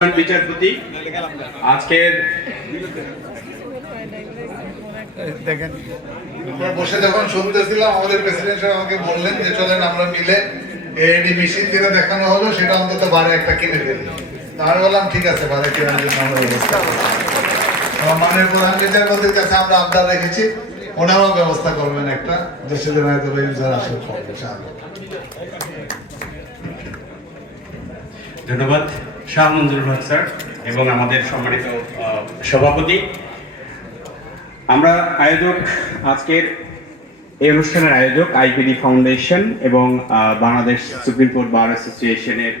বিচারপতি আজকের দেখেন বসে যখন শুনতেছিলাম আমাদের প্রেসিডেন্ট সাহেব আমাকে বললেন যে চলেন আমরা মিলে এডি মেশিন যেটা দেখানো হলো সেটা অন্তত বারে একটা কিনে ফেলি। আমি বললাম ঠিক আছে, বারে কেনার জন্য আমরা ব্যবস্থা করবো। মাননীয় প্রধান বিচারপতির কাছে আমরা আবদার রেখেছি, ওনারাও ব্যবস্থা করবেন একটা দেশের ইউজার আসলে ধন্যবাদ শাহ মঞ্জুর হক স্যার এবং আমাদের সম্মানিত সভাপতি। আমরা আয়োজক, আজকের এই অনুষ্ঠানের আয়োজক আইপিডি ফাউন্ডেশন এবং বাংলাদেশ সুপ্রিম কোর্ট বার অ্যাসোসিয়েশনের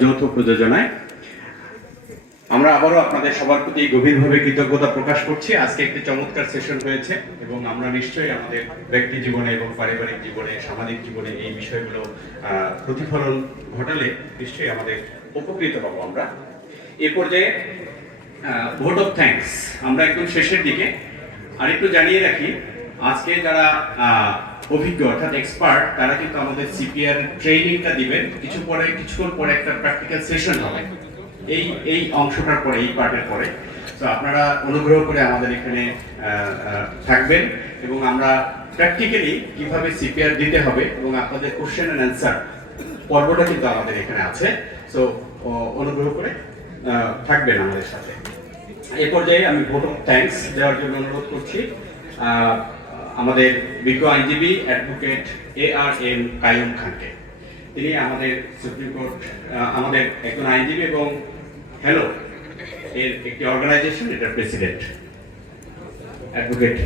যৌথ প্রযোজনায় আমরা আবারও আপনাদের সবার প্রতি গভীরভাবে কৃতজ্ঞতা প্রকাশ করছি। আজকে একটি চমৎকার সেশন হয়েছে এবং আমরা নিশ্চয়ই আমাদের ব্যক্তি জীবনে এবং পারিবারিক জীবনে, সামাজিক জীবনে এই বিষয়গুলো প্রতিফলন ঘটালে নিশ্চয়ই আমাদের উপকৃত হব আমরা। এ পর্যায়ে ভোট অফ থ্যাঙ্কস আমরা একদম শেষের দিকে। আরেকটু জানিয়ে রাখি, আজকে যারা অভিজ্ঞ অর্থাৎ এক্সপার্ট তারা কিন্তু আমাদের সিপিআর ট্রেনিংটা দিবেন কিছুক্ষণ পরে একটা প্র্যাকটিক্যাল সেশন হবে এই অংশটার পরে, এই পার্টের পরে। তো আপনারা অনুগ্রহ করে আমাদের এখানে থাকবেন এবং আমরা প্র্যাকটিক্যালি কিভাবে সিপিআর দিতে হবে এবং আপনাদের কোশ্চেন অ্যান্ড অ্যান্সার পর্বটা কিন্তু আমাদের এখানে আছে। সো অনুগ্রহ করে থাকবেন আমাদের সাথে। এ পর্যায়ে আমি ভোট অফ থ্যাঙ্কস দেওয়ার জন্য অনুরোধ করছি আমাদের বিজ্ঞ আইনজীবী অ্যাডভোকেট ARM কাইয়ুম খানকে। তিনি আমাদের সুপ্রিম কোর্ট, আমাদের একজন আইনজীবী এবং হ্যালো এর একটি অর্গানাইজেশন, এটার প্রেসিডেন্ট অ্যাডভোকেট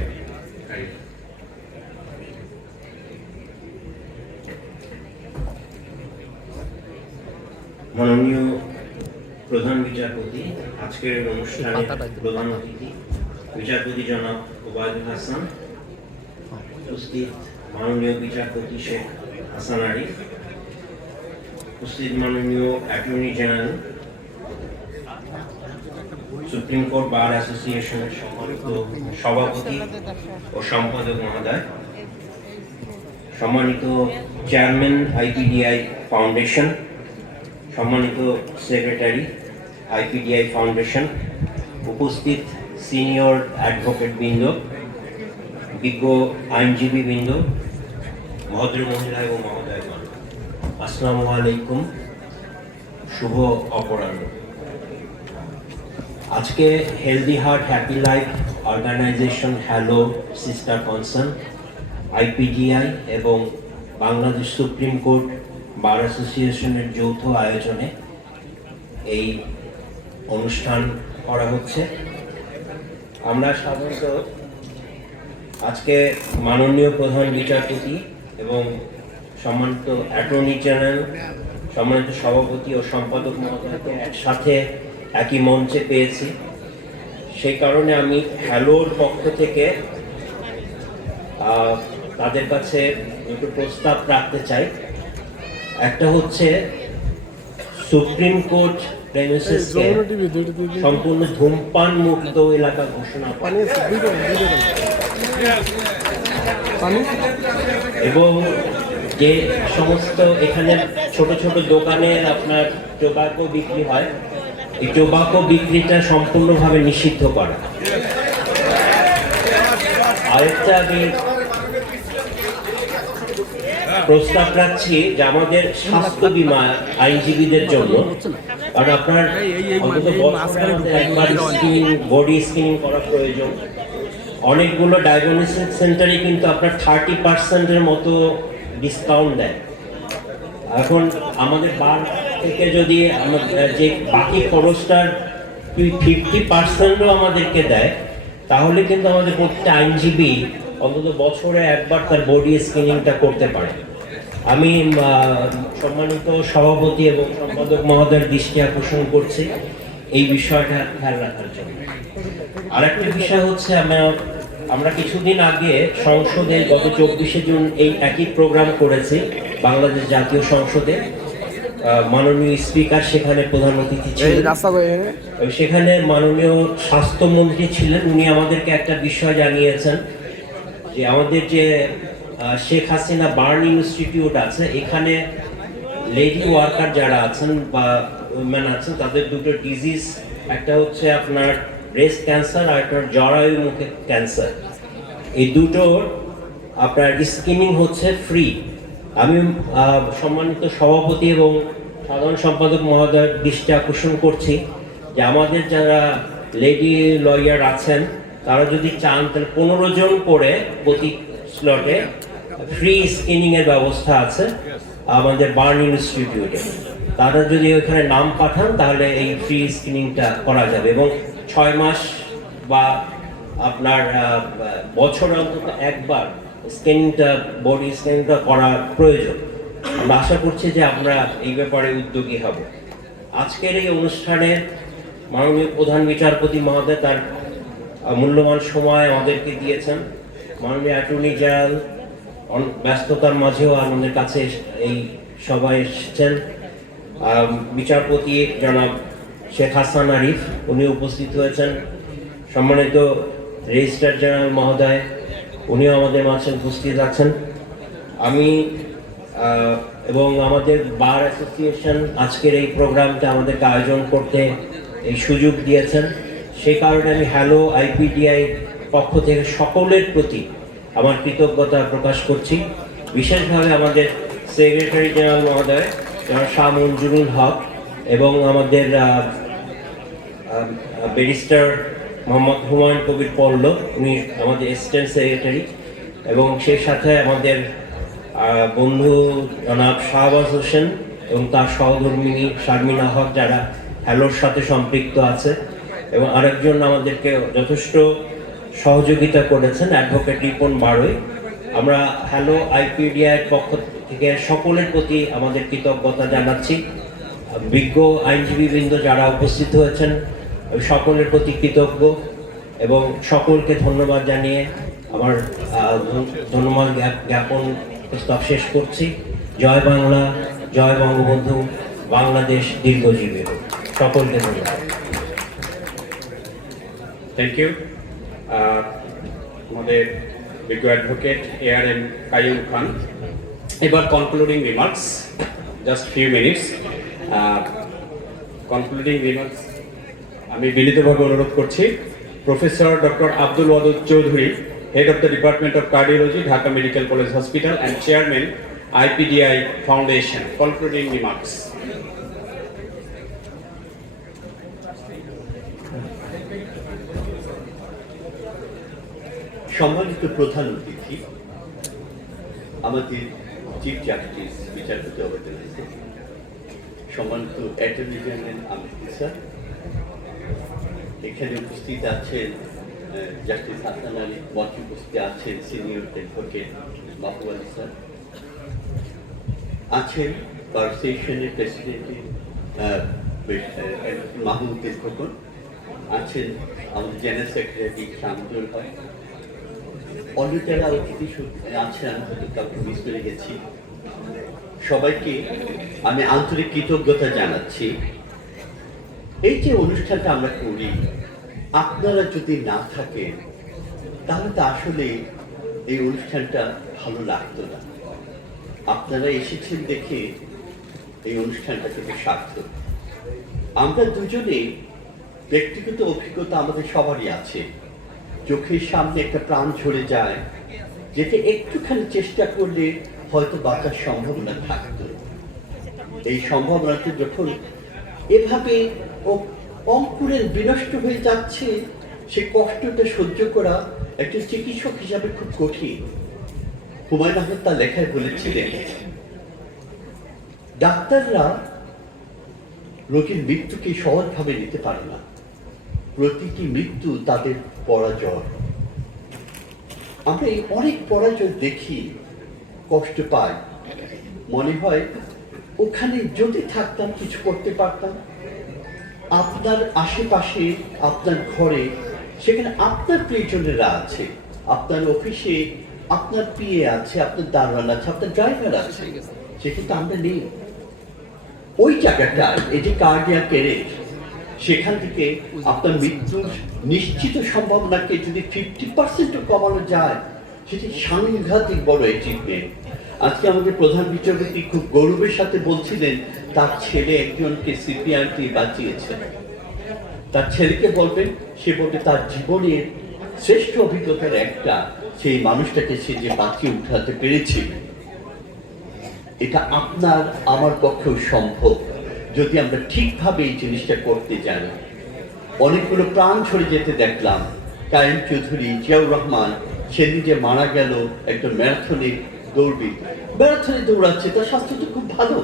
মাননীয় প্রধান বিচারপতি, আজকের অনুষ্ঠানে প্রধান অতিথি বিচারপতি জনাব ওবায়দুল হাসান, উপস্থিত মাননীয় বিচারপতি শেখ হাসান আরিফ, উপস্থিত মাননীয় attorney general, supreme court bar অ্যাসোসিয়েশনের সম্মানিত সভাপতি ও সম্পাদক মহোদয়, সম্মানিত চেয়ারম্যান আইপিডিআই ফাউন্ডেশন, সম্মানিত সেক্রেটারি আইপিডিআই ফাউন্ডেশন, উপস্থিত সিনিয়র অ্যাডভোকেট বৃন্দ, বিজ্ঞ আইনজীবী বৃন্দ, ভদ্র মহিলা এবং মহোদয়গণ, আসসালামু আলাইকুম, শুভ অপরাহ্ন। আজকে healthy heart happy life organization, hello sister concern, IPDI এবং বাংলাদেশ সুপ্রিম কোর্ট বার অ্যাসোসিয়েশনের যৌথ আয়োজনে এই অনুষ্ঠান করা হচ্ছে। আমরা সাধারণত আজকে মাননীয় প্রধান বিচারপতি এবং সম্মানিত অ্যাটর্নি জেনারেল, সম্মানিত সভাপতি ও সম্পাদক মহোদয়কে একসাথে একই মঞ্চে পেয়েছি। সেই কারণে আমি হ্যালোর পক্ষ থেকে তাদের কাছে একটু প্রস্তাব রাখতে চাই। একটা হচ্ছে সুপ্রিম কোর্ট প্রেমিসেসকে সম্পূর্ণ ধূমপান মুক্ত এলাকা ঘোষণা করে এবং যে সমস্ত এখানে ছোট ছোট দোকানে আপনার টোবাকো বিক্রি হয়, এই টোবাকো বিক্রিটা সম্পূর্ণভাবে নিষিদ্ধ করা। আরেকটা আমি প্রস্তাব রাখছি যে আমাদের স্বাস্থ্য বীমা আইনজীবীদের জন্য, কারণ আপনার অন্তত একবার বডি স্ক্রিনিং করা প্রয়োজন। অনেকগুলো ডায়াগনস্টিক সেন্টারে কিন্তু আপনার 30% মতো ডিসকাউন্ট দেয়। এখন আমাদের বার থেকে যদি যে বাকি খরচটার 50%ও আমাদেরকে দেয়, তাহলে কিন্তু আমাদের প্রত্যেকটা আইনজীবী অন্তত বছরে একবার তার বডি স্ক্রিনিংটা করতে পারে। আমি সম্মানিত সভাপতি এবং সম্পাদক মহোদয়ের দৃষ্টি আকর্ষণ করছি এই বিষয়টা খেয়াল রাখার জন্য। আরেকটা বিষয় হচ্ছে, আমরা কিছুদিন আগে সংসদে গত 24শে জুন এই একই প্রোগ্রাম করেছি বাংলাদেশ জাতীয় সংসদে। মাননীয় স্পিকার সেখানে প্রধান অতিথি ছিলেন, সেখানে মাননীয় স্বাস্থ্যমন্ত্রী ছিলেন। উনি আমাদেরকে একটা বিষয় জানিয়েছেন যে আমাদের যে শেখ হাসিনা বার্ন ইনস্টিটিউট আছে, এখানে লেডি ওয়ার্কার যারা আছেন বা উইমেন আছেন তাদের দুটো ডিজিজ, একটা হচ্ছে আপনার ব্রেস্ট ক্যান্সার আর একটা জরায়ু মুখে ক্যান্সার। এই দুটোর আপনার স্ক্রিনিং হচ্ছে ফ্রি। আমি সম্মানিত সভাপতি এবং সাধারণ সম্পাদক মহোদয়ের দৃষ্টি আকর্ষণ করছি যে আমাদের যারা লেডি লয়ার আছেন তারা যদি চান তাহলে 15 জন করে প্রতি স্লটে ফ্রি স্ক্রিনিংয়ের ব্যবস্থা আছে আমাদের বার্ন ইনস্টিটিউটে। তারা যদি ওইখানে নাম পাঠান তাহলে এই ফ্রি স্ক্রিনিংটা করা যাবে এবং 6 মাস বা আপনার বছর অন্তত একবার স্ক্যানিংটা, বডি স্ক্যানিংটা করা প্রয়োজন। আমরা আশা করছি যে আমরা এই ব্যাপারে উদ্যোগী হব। আজকের এই অনুষ্ঠানে মাননীয় প্রধান বিচারপতি মহোদয় তার মূল্যবান সময় আমাদেরকে দিয়েছেন। মাননীয় অ্যাটর্নি জেনারেল ব্যস্ততার মাঝেও আমাদের কাছে এই সভায় এসেছেন। বিচারপতি জনাব শেখ হাসান আরিফ উনি উপস্থিত হয়েছেন। সম্মানিত রেজিস্ট্রার জেনারেল মহোদয় উনিও আমাদের মাঝে উপস্থিত আছেন। আমি এবং আমাদের বার অ্যাসোসিয়েশন আজকের এই প্রোগ্রামটা আমাদেরকে আয়োজন করতে এই সুযোগ দিয়েছেন। সেই কারণে আমি হ্যালো আইপিডিআই পক্ষ থেকে সকলের প্রতি আমার কৃতজ্ঞতা প্রকাশ করছি। বিশেষভাবে আমাদের সেক্রেটারি জেনারেল মহোদয় জনাব শাহ মঞ্জুরুল হক এবং আমাদের ব্যারিস্টার মোহাম্মদ হুমায়ুন কবির পল্লব, উনি আমাদের অ্যাসিস্ট্যান্ট সেক্রেটারি, এবং সেই সাথে আমাদের বন্ধু জনাব শাহবাজ হোসেন এবং তার সহধর্মিনী শারমিনা হক যারা হ্যালোর সাথে সম্পৃক্ত আছে, এবং আরেকজন আমাদেরকে যথেষ্ট সহযোগিতা করেছেন অ্যাডভোকেট রিপন বারোই। আমরা হ্যালো আইপিডিআই পক্ষ থেকে সকলের প্রতি আমাদের কৃতজ্ঞতা জানাচ্ছি। বিজ্ঞ আইনজীবীবৃন্দ যারা উপস্থিত হয়েছেন সকলের প্রতি কৃতজ্ঞ এবং সকলকে ধন্যবাদ জানিয়ে আমার ধন্যবাদ জ্ঞাপন প্রস্তাব শেষ করছি। জয় বাংলা, জয় বঙ্গবন্ধু, বাংলাদেশ দীর্ঘজীবী হোক। সকলকে ধন্যবাদ। Thank you. আমাদের বিজ্ঞ অ্যাডভোকেট ARM কাইয়ুম খান। এবার concluding remarks, just few minutes. Concluding remarks আমি বিনীতভাবে অনুরোধ করছি professor doctor Abdul Wadud Chowdhury, head of the department of cardiology, Dhaka medical college hospital and chairman IPDI foundation. Concluding remarks. সম্মানিত প্রধান অতিথি, আমাদের চিফ জাস্টিস বিচারপতি অবদান আছে, সম্মানিত অ্যাটর্নি জেনারেল আমির স্যার, এখানে উপস্থিত আছেন জাস্টিস হাসান আলী, মঞ্চে উপস্থিত আছেন সিনিয়র অ্যাডভোকেট মাহবুব আলী স্যার, আছেন বার সেশনের প্রেসিডেন্ট মাহমুদুল খোকন, আছেন আমাদের জেনারেল সেক্রেটারি শামদুল হক, অন্য যারা অতিথি আছেন আমি হয়তো কাউকে মিস করে গেছি, সবাইকে আমি আন্তরিক কৃতজ্ঞতা জানাচ্ছি। এই যে অনুষ্ঠানটা আমরা করি, আপনারা যদি না থাকেন তাহলে তো আসলে এই অনুষ্ঠানটা ভালো লাগতো না। আপনারা এসেছেন দেখে এই অনুষ্ঠানটা কিন্তু সার্থক। আমরা দুজনে ব্যক্তিগত অভিজ্ঞতা আমাদের সবারই আছে। চোখের সামনে একটা প্রাণ ঝরে যায়, যেটা একটুখানি চেষ্টা করলে হয়তো বাঁচার সম্ভাবনা থাকতো। এই সম্ভাবনাটা যখন এভাবে অঙ্কুরের বিনষ্ট হয়ে যাচ্ছে, সে কষ্টটা সহ্য করা একজন চিকিৎসক হিসাবে খুব কঠিন। হুমায়ুন আহমেদ তার লেখায় বলেছিলেন, ডাক্তাররা রোগীর মৃত্যুকে সহজভাবে নিতে পারে না, প্রতিটি মৃত্যু তাদের পরাজয়। আমরা এই অনেক পরাজয় দেখি, কষ্ট পাই, মনে হয় ওখানে যদি থাকতাম কিছু করতে পারতাম। আপনার আশেপাশে, আপনার ঘরে, সেখানে আপনার প্রিয়জনেরা আছে, আপনার অফিসে আপনার পিএ আছে, আপনার দারোয়ান আছে, আপনার ড্রাইভার আছে, সেখানে তো আমরা নেই। ওই জায়গাটা, এই যে কার্ডিয়াক অ্যারেস্ট, সেখান থেকে আপনার মৃত্যুর নিশ্চিত সম্ভাবনাকে যদি 50% কমানো যায়, সেটি সাংঘাতিক বড় অ্যাচিভমেন্ট। আজকে আমাদের প্রধান বিচারপতি খুব গৌরবের সাথে বলছিলেন তার ছেলে একজনকে সিপিআর দিয়ে বাঁচিয়েছে, তার ছেলেকে বলবেন, সে বলবে তার জীবনের শ্রেষ্ঠ অভিজ্ঞতার একটা, সেই মানুষটাকে সে যে বাঁচিয়ে উঠাতে পেরেছে। এটা আপনার আমার পক্ষেও সম্ভব যদি আমরা ঠিকভাবে এই জিনিসটা করতে জানি। অনেকগুলো প্রাণ ছড়ে যেতে দেখলাম। কায়েম চৌধুরী, জিয়াউর রহমান, সেদিন যে মারা গেল একজন ম্যারাথনে দৌড়বিদ, ম্যারাথনে দৌড়াচ্ছে, তার স্বাস্থ্য তো খুব ভালো,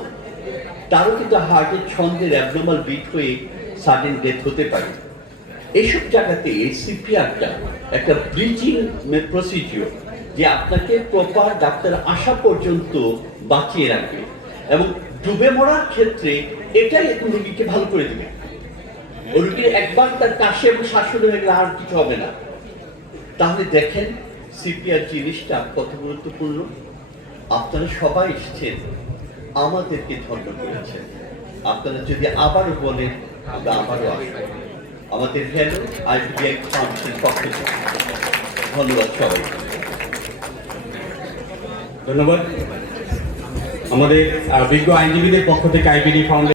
তারও কিন্তু হার্টের ছন্দের অ্যাবনর্মাল বিট হয়ে সাডেন ডেথ হতে পারে। এইসব জায়গাতে সিপিআরটা একটা ব্রিজিং প্রসিডিওর, যে আপনাকে প্রপার ডাক্তার আসা পর্যন্ত বাঁচিয়ে রাখবে, এবং ডুবে মরার ক্ষেত্রে এটাই এখন রোগীকে ভালো করে দেবে। রোগীর একবার তার কাশি এবং শ্বাসরোধ হয়ে গেলে আর কিছু হবে না। তাহলে দেখেন সিপিআর জিনিসটা কত গুরুত্বপূর্ণ। আপনারা সবাই এসেছেন, আমাদেরকে ধন্য করেছেন। আপনারা যদি আবারও বলেন, আমরা আবারও আসবো। আমাদের হ্যালো আইপিডিআই ফাউন্ডেশন পক্ষ থেকে ধন্যবাদ সবাই। ধন্যবাদ আমাদের বিজ্ঞ আইনজীবীদের পক্ষ থেকে আইপিডি ফাউন্ডেশন